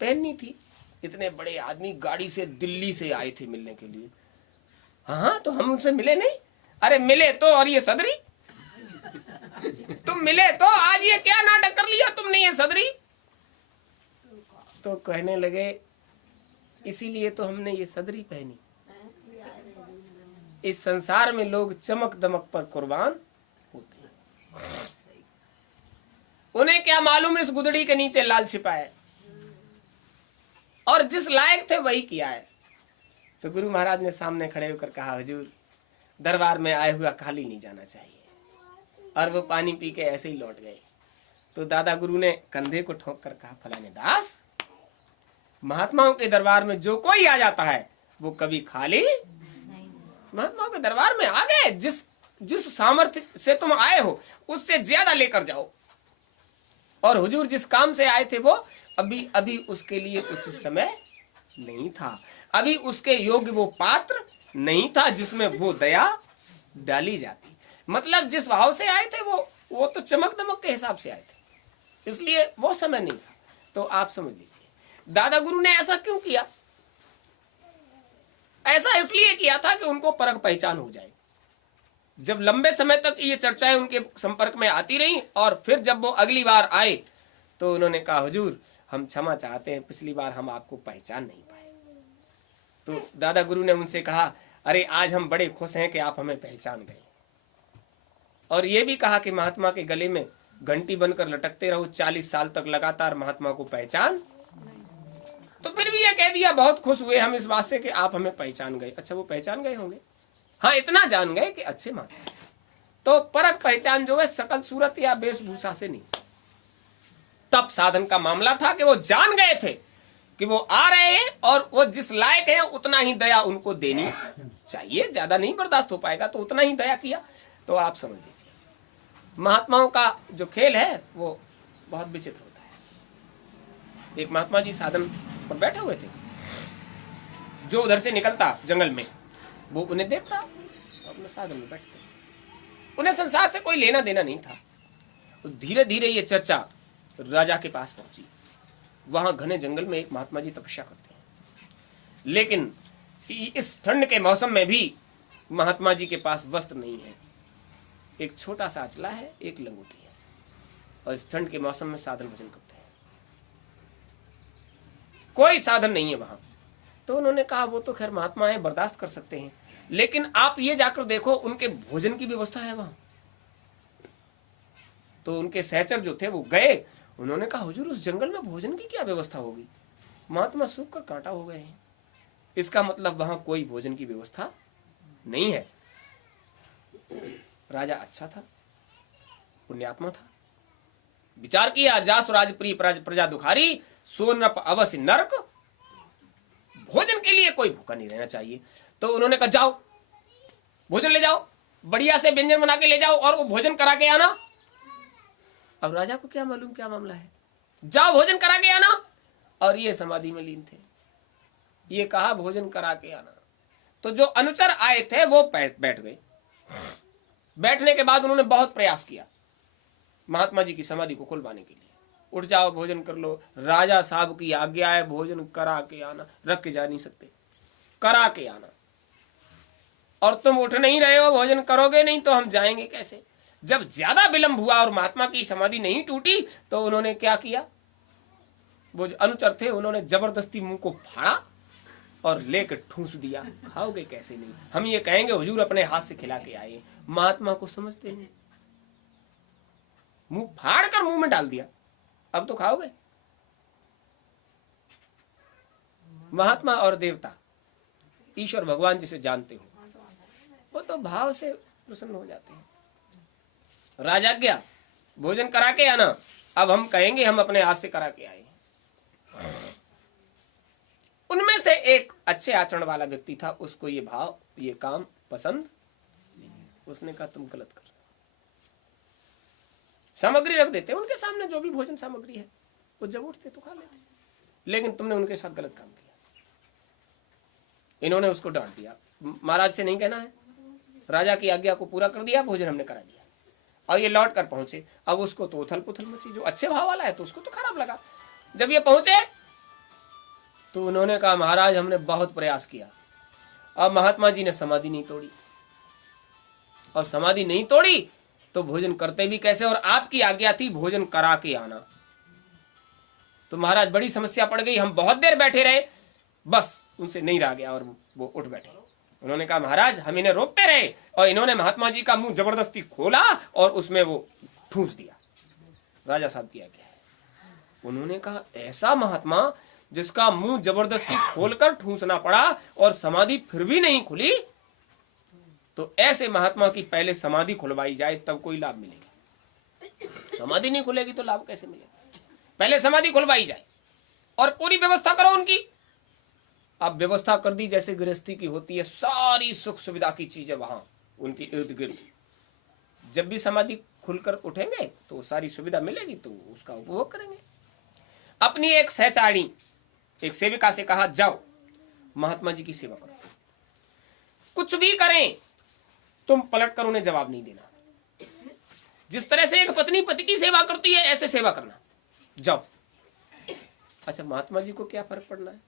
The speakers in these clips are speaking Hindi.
पहननी थी। इतने बड़े आदमी गाड़ी से दिल्ली से आए थे मिलने के लिए। हाँ तो हम उनसे मिले नहीं। अरे मिले तो, और ये सदरी तुम मिले तो आज ये क्या नाटक कर लिया तुमने, ये सदरी। तो कहने लगे इसीलिए तो हमने ये सदरी पहनी। इस संसार में लोग चमक दमक पर कुर्बान होते हैं, उन्हें क्या मालूम इस गुदड़ी के नीचे लाल छिपा है, और जिस लायक थे वही किया है। तो गुरु महाराज ने सामने खड़े होकर कहा, हुजूर दरबार में आए हुआ खाली नहीं जाना चाहिए। और वो पानी पी के ऐसे ही लौट गए। तो दादा गुरु ने कंधे को ठोक कर कहा, फलाने दास, महात्माओं के दरबार में जो कोई आ जाता है वो कभी खाली महात्माओं के दरबार में आ गए, जिस सामर्थ्य से तुम आए हो उससे ज्यादा लेकर जाओ। और हुजूर जिस काम से आए थे वो अभी उसके लिए उचित समय नहीं था, अभी उसके योग्य वो पात्र नहीं था जिसमें वो दया डाली जाती। मतलब जिस भाव से आए थे वो तो चमक दमक के हिसाब से आए थे, इसलिए वो समय नहीं था। तो आप समझ लीजिए दादा गुरु ने ऐसा क्यों किया। ऐसा इसलिए किया था कि उनको परख पहचान हो जाए। जब लंबे समय तक ये चर्चाएं उनके संपर्क में आती रही और फिर जब वो अगली बार आए तो उन्होंने कहा, हुजूर हम क्षमा चाहते हैं, पिछली बार हम आपको पहचान नहीं पाए। तो दादा गुरु ने उनसे कहा, अरे आज हम बड़े खुश हैं कि आप हमें पहचान गए। और ये भी कहा कि महात्मा के गले में घंटी बनकर लटकते रहो, 40 साल तक लगातार महात्मा को पहचान। तो फिर भी ये कह दिया, बहुत खुश हुए हम इस बात से कि आप हमें पहचान गए। अच्छा वो पहचान गए होंगे, हाँ इतना जान गए कि अच्छे महात्मा। तो परख पहचान जो है सकल सूरत या वेशभूषा से नहीं। तब साधन का मामला था कि वो जान गए थे कि वो आ रहे हैं और वो जिस लायक है उतना ही दया उनको देनी चाहिए, ज्यादा नहीं बर्दाश्त हो पाएगा तो उतना ही दया किया। तो आप समझ लीजिए महात्माओं का जो खेल है वो बहुत विचित्र होता है। एक महात्मा जी साधन पर बैठे हुए थे, जो उधर से निकलता जंगल में वो उन्हें देखता, अपने साधन में बैठते। उन्हें संसार से कोई लेना देना नहीं था। तो धीरे धीरे ये चर्चा राजा के पास पहुंची। वहां घने जंगल में एक महात्मा जी तपस्या करते हैं, लेकिन इस ठंड के मौसम में भी महात्मा जी के पास वस्त्र नहीं है। एक छोटा सा अचला है, एक लंगोटी है, और इस ठंड के मौसम में साधन भजन करते हैं। कोई साधन नहीं है वहां। तो उन्होंने कहा, वो तो खैर महात्मा है, बर्दाश्त कर सकते हैं, लेकिन आप ये जाकर देखो उनके भोजन की व्यवस्था है वहां। तो उनके सहचर जो थे वो गए। उन्होंने कहा, हुजूर उस जंगल में भोजन की क्या व्यवस्था होगी, महात्मा सूख कर कांटा हो गए हैं। इसका मतलब वहां कोई भोजन की व्यवस्था नहीं है। राजा अच्छा था, पुण्यात्मा था। विचार किया, जासु राज प्रिय प्रजा दुखारी, सो नृप अवश्य नरक, भोजन के लिए कोई भूखा नहीं रहना चाहिए। तो उन्होंने कहा, जाओ भोजन ले जाओ, बढ़िया से व्यंजन बना के ले जाओ और वो भोजन करा के आना। अब राजा को क्या मालूम क्या मामला है, जाओ भोजन करा के आना। और ये समाधि में लीन थे। ये कहा भोजन करा के आना। तो जो अनुचर आए थे वो बैठ गए। बैठने के बाद उन्होंने बहुत प्रयास किया महात्मा जी की समाधि को खुलवाने के लिए। उठ जाओ भोजन कर लो, राजा साहब की आज्ञा है, भोजन करा के आना, रख के जा नहीं सकते, करा के आना। और तुम उठ नहीं रहे हो, भोजन करोगे नहीं तो हम जाएंगे कैसे। जब ज्यादा विलंब हुआ और महात्मा की समाधि नहीं टूटी तो उन्होंने क्या किया, वो जो अनुचर थे उन्होंने जबरदस्ती मुंह को फाड़ा और लेकर ठूंस दिया। खाओगे कैसे नहीं, हम ये कहेंगे हुजूर अपने हाथ से खिला के आए। महात्मा को समझते हैं, मुंह फाड़ कर मुंह में डाल दिया, अब तो खाओगे। महात्मा और देवता, ईश्वर भगवान जिसे जानते हो, वो तो भाव से प्रसन्न हो जाते हैं। राजा गया, भोजन करा के आना। अब हम कहेंगे हम अपने हाथ से करा के आए। उनमें से एक अच्छे आचरण वाला व्यक्ति था, उसको ये भाव ये काम पसंद। उसने कहा, तुम गलत कर रहे हो। सामग्री रख देते उनके सामने, जो भी भोजन सामग्री है वो जब उठते तो खा लेते, लेकिन तुमने उनके साथ गलत काम किया। इन्होंने उसको डांट दिया, महाराज से नहीं कहना है, राजा की आज्ञा को पूरा कर दिया, भोजन हमने करा दिया। और ये लौट कर पहुंचे। अब उसको तो उथल पुथल मची, जो अच्छे भाव वाला है तो उसको तो खराब लगा। जब ये पहुंचे तो उन्होंने कहा महाराज हमने बहुत प्रयास किया। अब महात्मा जी ने समाधि नहीं तोड़ी, और समाधि नहीं तोड़ी तो भोजन करते भी कैसे, और आपकी आज्ञा थी भोजन करा के आना। तो महाराज बड़ी समस्या पड़ गई, हम बहुत देर बैठे रहे, बस उनसे नहीं रहा गया और वो उठ बैठे। उन्होंने कहा महाराज हम इन्हें रोकते रहे, और इन्होंने महात्मा जी का मुंह जबरदस्ती खोला और उसमें वो ठूंस दिया। राजा साहब की आज्ञा है। उन्होंने कहा ऐसा महात्मा जिसका मुंह जबरदस्ती खोलकर ठूंसना पड़ा और समाधि फिर भी नहीं खुली, तो ऐसे महात्मा की पहले समाधि खुलवाई जाए तब कोई लाभ मिलेगा। समाधि नहीं खुलेगी तो लाभ कैसे मिलेगा? पहले समाधि खुलवाई जाए और पूरी व्यवस्था करो उनकी। अब व्यवस्था कर दी जैसे गृहस्थी की होती है, सारी सुख सुविधा की चीजें वहां उनकी इर्द गिर्द। जब भी समाधि खुलकर उठेंगे तो सारी सुविधा मिलेगी, तो उसका उपभोग करेंगे। अपनी एक सहचारिणी, एक सेविका से कहा जाओ महात्मा जी की सेवा करो, कुछ भी करें तुम पलट कर उन्हें जवाब नहीं देना। जिस तरह से एक पत्नी पति की सेवा करती है ऐसे सेवा करना, जाओ। अच्छा महात्मा जी को क्या फर्क पड़ना है?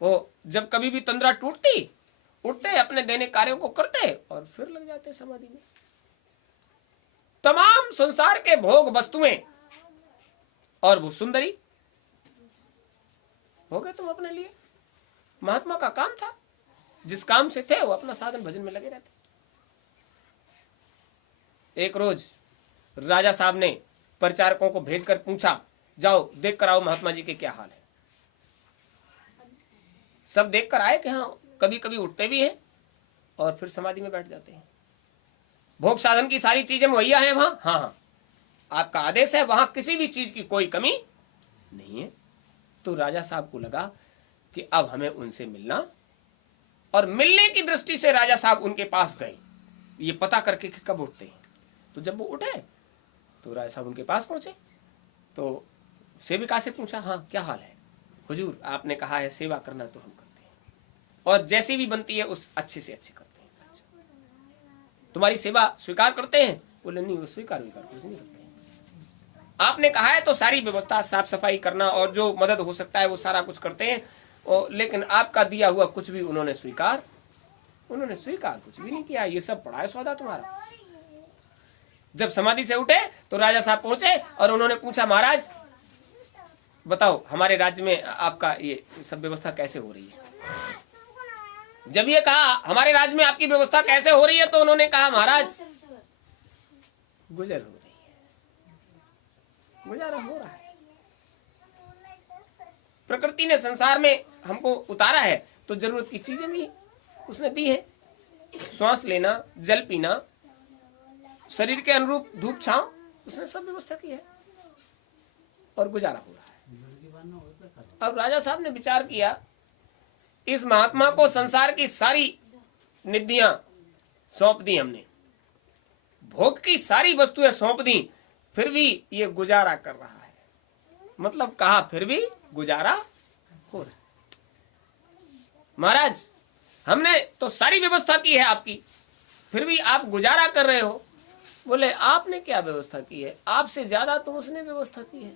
वो जब कभी भी तंद्रा टूटती, उठते अपने दैनिक कार्यों को करते और फिर लग जाते समाधि में। तमाम संसार के भोग वस्तुएं और वो सुंदरी हो गए तुम अपने लिए। महात्मा का काम था, जिस काम से थे वो अपना साधन भजन में लगे रहते। एक रोज राजा साहब ने परिचारकों को भेजकर पूछा जाओ देख कर आओ महात्मा जी के क्या हाल है। सब देख कर आए कि हाँ कभी कभी उठते भी हैं और फिर समाधि में बैठ जाते हैं। भोग साधन की सारी चीजें मुहैया हैं वहां, हाँ हाँ आपका आदेश है, वहां किसी भी चीज की कोई कमी नहीं है। तो राजा साहब को लगा कि अब हमें उनसे मिलना, और मिलने की दृष्टि से राजा साहब उनके पास गए, ये पता करके कि कब उठते हैं। तो जब वो उठे तो राजा साहब उनके पास पहुंचे, तो सेविका से पूछा हाँ क्या हाल है? हुजूर आपने कहा है सेवा करना तो हम करते हैं, और जैसी भी बनती है उस अच्छे से अच्छे करते हैं। तुम्हारी सेवा स्वीकार करते हैं? बोले नहीं वो स्वीकार कुछ नहीं करते हैं। आपने कहा है तो सारी व्यवस्था साफ सफाई करना और जो मदद हो सकता है वो सारा कुछ करते हैं, लेकिन आपका दिया हुआ कुछ भी उन्होंने स्वीकार कुछ भी नहीं किया। ये सब पड़ा है सौदा तुम्हारा। जब समाधि से उठे तो राजा साहब पहुंचे और उन्होंने पूछा महाराज बताओ हमारे राज्य में आपका ये सब व्यवस्था कैसे हो रही है? जब ये कहा हमारे राज्य में आपकी व्यवस्था कैसे हो रही है, तो उन्होंने कहा महाराज गुजर हो रही है, गुजारा हो रहा है। प्रकृति ने संसार में हमको उतारा है तो जरूरत की चीजें भी उसने दी है। श्वास लेना, जल पीना, शरीर के अनुरूप धूप छांव, उसने सब व्यवस्था की है और गुजारा हो रहा है। अब राजा साहब ने विचार किया, इस महात्मा को संसार की सारी निधियां सौंप दी हमने, भोग की सारी वस्तुएं सौंप दी, फिर भी ये गुजारा कर रहा है। मतलब कहा फिर भी गुजारा हो रहा है। महाराज हमने तो सारी व्यवस्था की है आपकी, फिर भी आप गुजारा कर रहे हो। बोले आपने क्या व्यवस्था की है? आपसे ज्यादा तो उसने व्यवस्था की है।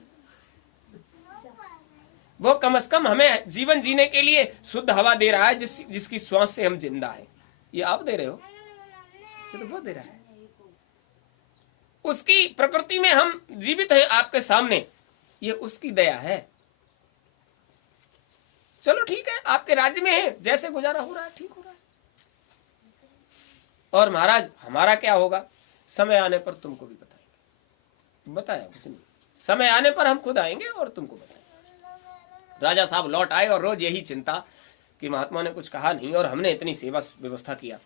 वो कम से कम हमें जीवन जीने के लिए शुद्ध हवा दे रहा है, जिसकी श्वास से हम जिंदा हैं। ये आप दे रहे हो, ये तो वो दे रहा है। उसकी प्रकृति में हम जीवित हैं आपके सामने, ये उसकी दया है। चलो ठीक है, आपके राज्य में है, जैसे गुजारा हो रहा है ठीक हो रहा है। और महाराज हमारा क्या होगा? समय आने पर तुमको भी बताएंगे। बताया कुछ नहीं, समय आने पर हम खुद आएंगे और तुमको बताएंगे। राजा साहब लौट आए और रोज यही चिंता कि महात्मा ने कुछ कहा नहीं और हमने इतनी सेवा व्यवस्था किया।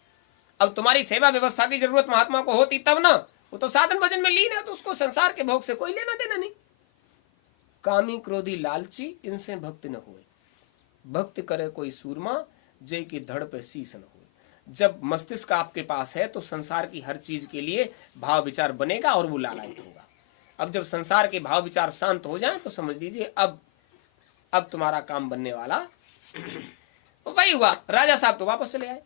अब तुम्हारी सेवा व्यवस्था की जरूरत महात्मा को होती तब ना, वो तो साधन भजन में लीन है, तो उसको संसार के भोग से कोई लेना देना नहीं। कामी क्रोधी लालची इनसे भक्त न होए, भक्त करे कोई सूरमा जय की धड़ पे शीश न होए। जब मस्तिष्क आपके पास है तो संसार की हर चीज के लिए भाव विचार बनेगा और वो लालायित होगा। अब जब संसार के भाव विचार शांत हो जाए तो समझ लीजिए अब तुम्हारा काम बनने वाला। वही हुआ, राजा साहब तो वापस चले आए।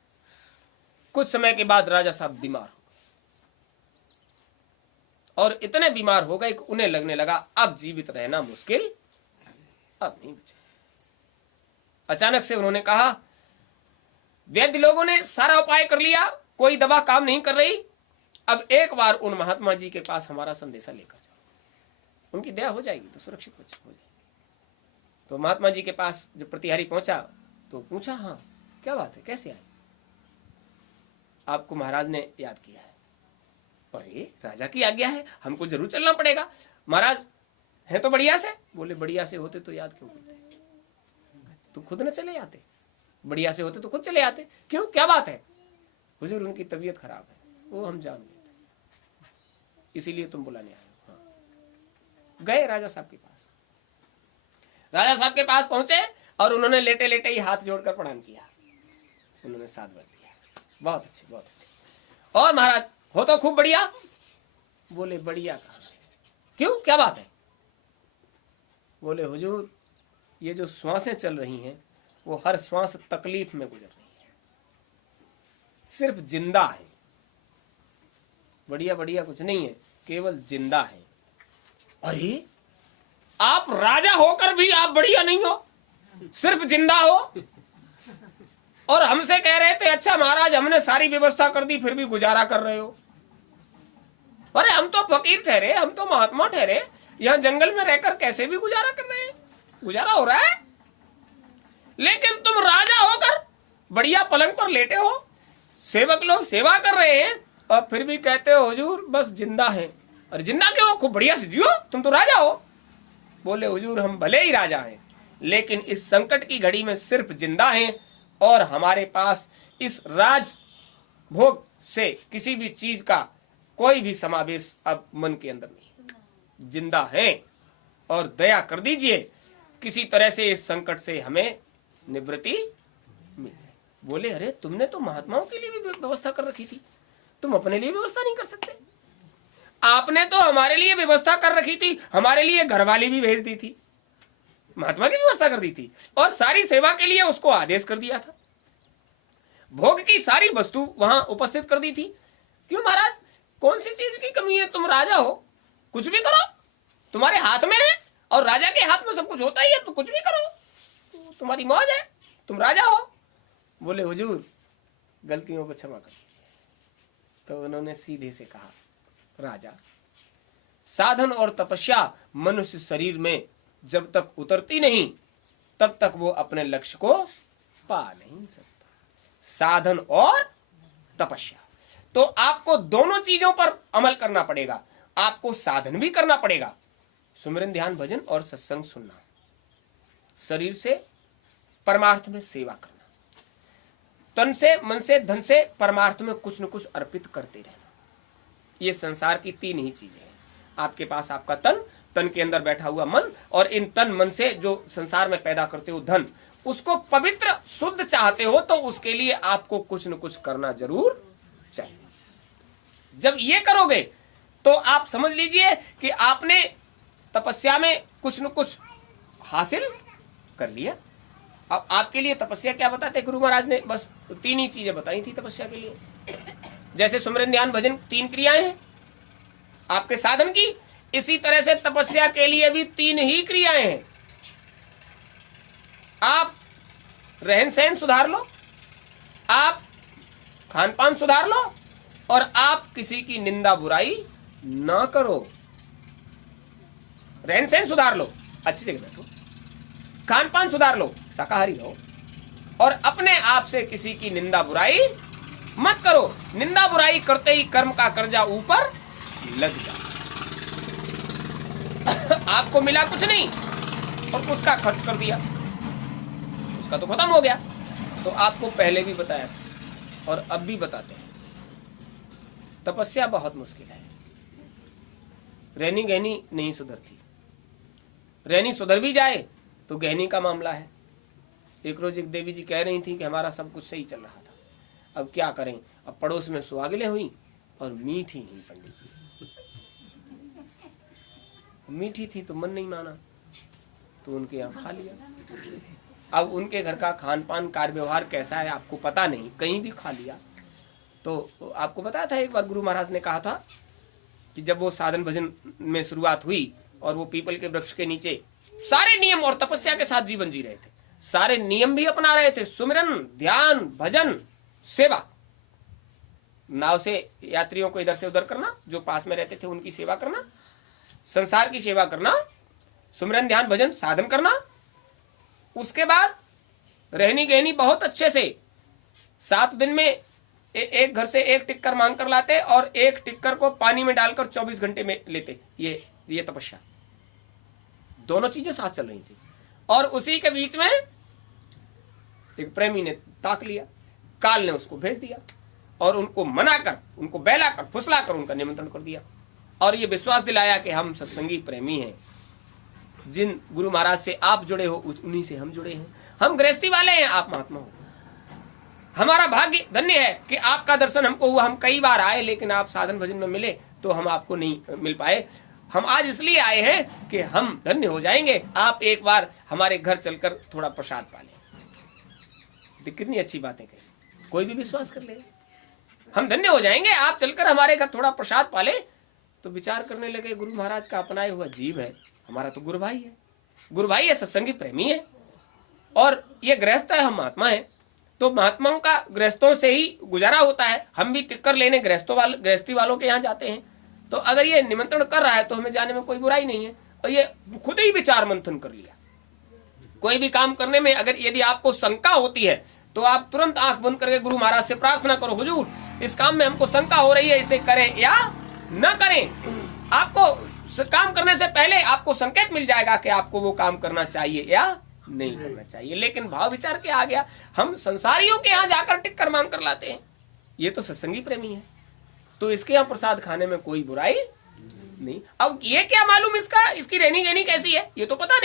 कुछ समय के बाद राजा साहब बीमार हो गए, और इतने बीमार हो गए कि उन्हें लगने लगा अब जीवित रहना मुश्किल, अब नहीं बचे। अचानक से उन्होंने कहा, वैद्य लोगों ने सारा उपाय कर लिया, कोई दवा काम नहीं कर रही, अब एक बार उन महात्मा जी के पास हमारा संदेशा लेकर जाओ, उनकी दया हो जाएगी तो सुरक्षित हो जाएगी। तो महात्मा जी के पास जब प्रतिहारी पहुंचा तो पूछा, हाँ क्या बात है, कैसे आए? आपको महाराज ने याद किया है। अरे राजा की आज्ञा है, हमको जरूर चलना पड़ेगा। महाराज है तो बढ़िया से? बोले बढ़िया से होते तो याद क्यों करते, तो खुद न चले आते, बढ़िया से होते तो खुद चले आते, क्यों क्या बात है? हुजूर उनकी तबीयत खराब है, वो हम जान गए थे, इसीलिए तुम बुलाने आए हो। हाँ। गए राजा साहब के पास, राजा साहब के पास पहुंचे और उन्होंने लेटे लेटे ही हाथ जोड़कर प्रणाम किया, उन्होंने साधुवाद दिया, बहुत अच्छे बहुत अच्छे। और महाराज हो तो खूब बढ़िया? बोले बढ़िया कहा, क्यों क्या बात है? बोले हुजूर ये जो श्वासें चल रही हैं वो हर श्वास तकलीफ में गुजर रही है, सिर्फ जिंदा है, बढ़िया बढ़िया कुछ नहीं है, केवल जिंदा है। अरे आप राजा होकर भी आप बढ़िया नहीं हो, सिर्फ जिंदा हो, और हमसे कह रहे थे अच्छा महाराज हमने सारी व्यवस्था कर दी फिर भी गुजारा कर रहे हो। अरे हम तो फकीर ठहरे, हम तो महात्मा ठहरे, यहाँ जंगल में रहकर कैसे भी गुजारा कर रहे हैं, गुजारा हो रहा है, लेकिन तुम राजा होकर बढ़िया पलंग पर लेटे हो, सेवक लोग सेवा कर रहे हैं और फिर भी कहते हो हुजूर बस जिंदा है। अरे जिंदा क्यों, खूब बढ़िया से जियो, तुम तो राजा हो। बोले हुजूर हम भले ही राजा हैं लेकिन इस संकट की घड़ी में सिर्फ जिंदा हैं और हमारे पास इस राज भोग से किसी भी चीज का कोई भी समावेश अब मन के अंदर नहीं, जिंदा हैं और दया कर दीजिए किसी तरह से इस संकट से हमें निवृत्ति मिल जाए। बोले अरे तुमने तो महात्माओं के लिए भी व्यवस्था कर रखी थी, तुम अपने लिए व्यवस्था नहीं कर सकते? आपने तो हमारे लिए व्यवस्था कर रखी थी, हमारे लिए घरवाली भी भेज दी थी, महात्मा की व्यवस्था कर दी थी और सारी सेवा के लिए उसको आदेश कर दिया था, भोग की सारी वस्तु वहां उपस्थित कर दी थी। क्यों महाराज कौन सी चीज की कमी है, तुम राजा हो, कुछ भी करो, तुम्हारे हाथ में है और राजा के हाथ में सब कुछ होता ही है, तो कुछ भी करो, तुम्हारी मौज है, तुम राजा हो। बोले हुजूर गलतियों को क्षमा कर दीजिए। तो उन्होंने सीधे से कहा, राजा साधन और तपस्या मनुष्य शरीर में जब तक उतरती नहीं तब तक वो अपने लक्ष्य को पा नहीं सकता, साधन और तपस्या। तो आपको दोनों चीजों पर अमल करना पड़ेगा, आपको साधन भी करना पड़ेगा, सुमिरन ध्यान भजन और सत्संग सुनना, शरीर से परमार्थ में सेवा करना, तन से मन से धन से परमार्थ में कुछ न कुछ अर्पित करते रहना। ये संसार की तीन ही चीजें हैं, आपके पास आपका तन, तन के अंदर बैठा हुआ मन, और इन तन मन से जो संसार में पैदा करते हो धन, उसको पवित्र शुद्ध चाहते हो तो उसके लिए आपको कुछ न कुछ करना जरूर चाहिए। जब ये करोगे तो आप समझ लीजिए कि आपने तपस्या में कुछ न कुछ हासिल कर लिया। अब आपके लिए तपस्या क्या बताते गुरु महाराज ने, बस तीन ही चीजें बताई थी तपस्या के लिए। जैसे सुमिरन ध्यान भजन तीन क्रियाएं हैं आपके साधन की, इसी तरह से तपस्या के लिए भी तीन ही क्रियाएं हैं। आप रहन सहन सुधार लो, आप खान पान सुधार लो, और आप किसी की निंदा बुराई ना करो। रहन सहन सुधार लो, अच्छी जगह बैठो, खान पान सुधार लो, शाकाहारी रहो, और अपने आप से किसी की निंदा बुराई मत करो। निंदा बुराई करते ही कर्म का कर्जा ऊपर लग जाए। आपको मिला कुछ नहीं और उसका खर्च कर दिया, उसका तो खत्म हो गया। तो आपको पहले भी बताया और अब भी बताते हैं, तपस्या बहुत मुश्किल है। रहनी गहनी नहीं सुधरती, रहनी सुधर भी जाए तो गहनी का मामला है। एक रोज एक देवी जी कह रही थी कि हमारा सब कुछ सही चल रहा था, अब क्या करें, अब पड़ोस में सुहागिलें हुई और मीठी हुई पंडित जी, मीठी थी तो मन नहीं माना तो उनके यहाँ खा लिया। अब उनके घर का खान पान कार्य व्यवहार कैसा है आपको पता नहीं, कहीं भी खा लिया। तो आपको बताया था एक बार गुरु महाराज ने कहा था कि जब वो साधन भजन में शुरुआत हुई और वो पीपल के वृक्ष के नीचे सारे नियम और तपस्या के साथ जीवन जी रहे थे, सारे नियम भी अपना रहे थे, सुमिरन, ध्यान, भजन, सेवा। नाव से यात्रियों को इधर से उधर करना, जो पास में रहते थे उनकी सेवा करना, संसार की सेवा करना, सुमिरन, ध्यान, भजन, साधन करना। उसके बाद रहनी गहनी बहुत अच्छे से 7 दिन में एक घर से एक टिक्कर मांग कर लाते और एक टिक्कर को पानी में डालकर 24 घंटे में लेते। ये तपस्या, दोनों चीजें साथ चल रही थी। और उसी के बीच में एक प्रेमी ने ताक लिया, काल ने उसको भेज दिया और उनको मनाकर, उनको बहलाकर, फुसलाकर उनका निमंत्रण कर दिया और ये विश्वास दिलाया कि हम सत्संगी प्रेमी हैं, जिन गुरु महाराज से आप जुड़े हो उन्हीं से हम जुड़े हैं, हम गृहस्थी वाले हैं, आप महात्मा हो। हमारा भाग्य धन्य है कि आपका दर्शन हमको हुआ, हम कई बार आए लेकिन आप साधन भजन में मिले तो हम आपको नहीं मिल पाए। हम आज इसलिए आए हैं कि हम धन्य हो जाएंगे, आप एक बार हमारे घर चलकर थोड़ा प्रसाद पा लें। कितनी अच्छी बातें कही, कोई भी विश्वास कर ले, हम धन्य हो जाएंगे, आप चलकर हमारे घर थोड़ा प्रसाद पा ले। तो विचार करने लगे, गुरु महाराज का अपनाया हुआ जीव है, हमारा तो गुरु भाई है, गुरु भाई है, सत्संगी प्रेमी है और ये गृहस्थ है, हम महात्मा है। तो महात्माओं का गृहस्थों से ही गुजारा होता है, हम भी टिक्कर लेने गृहस्थी वालों के यहाँ जाते हैं। तो अगर ये निमंत्रण कर रहा है तो हमें जाने में कोई बुराई नहीं है। और ये खुद ही विचार मंथन कर लिया। कोई भी काम करने में अगर यदि आपको शंका होती है तो आप तुरंत आंख बंद करके गुरु महाराज से प्रार्थना करो, हुजूर इस काम में हमको शंका हो रही है, इसे करें या न करें। आपको काम करने से पहले आपको संकेत मिल जाएगा कि आपको वो काम करना चाहिए या नहीं करना चाहिए। लेकिन भाव विचार के आ गया, हम संसारियों के यहाँ जाकर टिक्कर मांग कर लाते हैं। ये तो सत्संगी प्रेमी है, तो इसके यहाँ प्रसाद खाने में कोई बुराई नहीं। अब ये क्या मालूम इसकी रहनी गहनी कैसी है, ये तो पता नहीं।